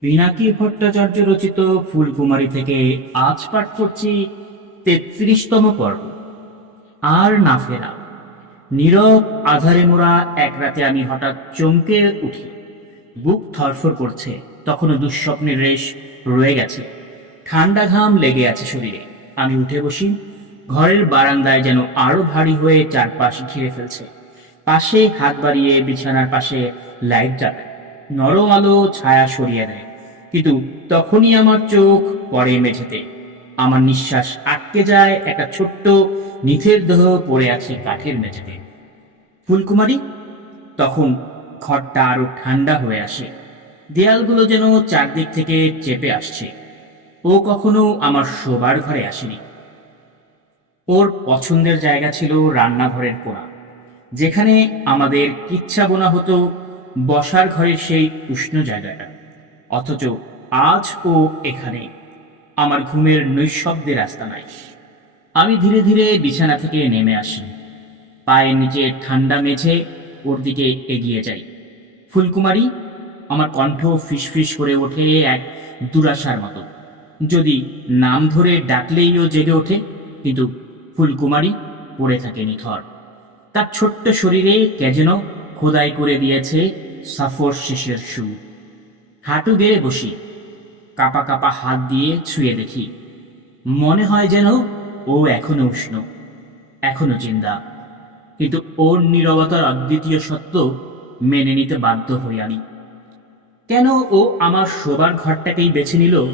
পিনাকি ভট্টাচার্য রচিত ফুলকুমারী থেকে আজ পাঠ করছি তেত্রিশতম পর্ব। আর না ফেরা। নীরব আধারে মোড়া এক রাতে আমি হঠাৎ চমকে উঠি। বুক থরফর করছে, তখনও দুঃস্বপ্নের রেশ রয়ে গেছে। ঠান্ডা ঘাম লেগে আছে শরীরে। আমি উঠে বসি। ঘরের বারান্দায় যেন আরও ভারী হয়ে চারপাশ ঘিরে ফেলছে। পাশে হাত বাড়িয়ে বিছানার পাশে লাইট জ্বালায়। নরম আলো ছায়া সরিয়ে দেয়। কিন্তু তখনই আমার চোখ পড়ে মেঝেতে। আমার নিঃশ্বাস আটকে যায় একটা ছোট্ট নিথের দেহ পড়ে আছে কাঠের মেঝেতে। ফুলকুমারী, তখন ঘরটা আরও ঠান্ডা হয়ে আসে। দেয়ালগুলো যেন চারদিক থেকে চেপে আসছে। ও কখনো আমার শোবার ঘরে আসেনি। ওর পছন্দের জায়গা ছিল রান্নাঘরের কোণা। যেখানে আমাদের কিচ্ছা বোনা হতো বসার ঘরের সেই উষ্ণ জায়গাটা। অথচ আজ ও এখানে। আমার ঘুমের নৈশব্দে রাস্তা নাই। আমি ধীরে ধীরে বিছানা থেকে নেমে আসি। পায়ের নিচে ঠান্ডা মেঝে ওর দিকে এগিয়ে যাই। ফুলকুমারী, আমার কণ্ঠ ফিসফিস করে ওঠে এক দুরাশার মতো। যদি নাম ধরে ডাকলেই ও জেগে ওঠে, কিন্তু ফুলকুমারী পড়ে থাকে নিথর। তার ছোট্ট শরীরে কে যেন খোদাই করে দিয়েছে সাফর শেষের সুর। হাঁটু গেড়ে বসি। কাপা কাপা হাত দিয়ে ছুঁয়ে দেখি। মনে হয় যেন ও এখনও উষ্ণ, এখনও চিন্তা কিন্তু ওর নীরবতার অদ্বিতীয় সত্য মেনে নিতে বাধ্য হই আমি। কেন ও আমার শোবার ঘরটাকেই বেছে নিল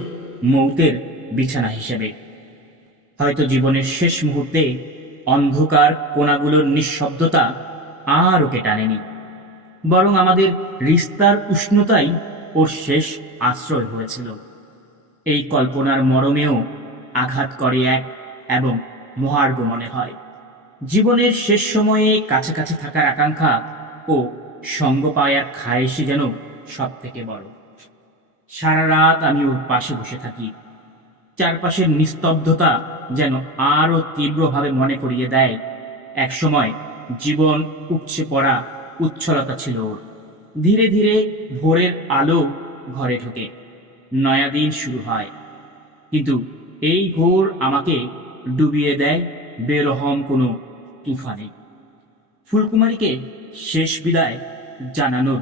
মৌতের বিছানা হিসেবে? হয়তো জীবনের শেষ মুহূর্তে অন্ধকার কোনাগুলোর নিঃশব্দতা আর ওকে টানেনি। বরং আমাদের রিস্তার উষ্ণতাই ওর শেষ আশ্রয় হয়েছিল। এই কল্পনার মরমেও আঘাত করে এক এবং মহার্ঘ মনে হয়। জীবনের শেষ সময়ে কাছাকাছি থাকার আকাঙ্ক্ষা ও সঙ্গ পাওয়ার খায়েশি যেন সব থেকে বড়। সারা রাত আমি ওর পাশে বসে থাকি। চারপাশের নিস্তব্ধতা যেন আরও তীব্রভাবে মনে করিয়ে দেয়। একসময় জীবন উপচে পড়া উচ্ছলতা ছিল ওর। ধীরে ধীরে ভোরের আলো ঘরে ঢোকে। নয়া দিন শুরু হয়। কিন্তু এই ঘোর আমাকে ডুবিয়ে দেয় বেরহম কোনো তুফানে। ফুলকুমারীকে শেষ বিদায় জানানোর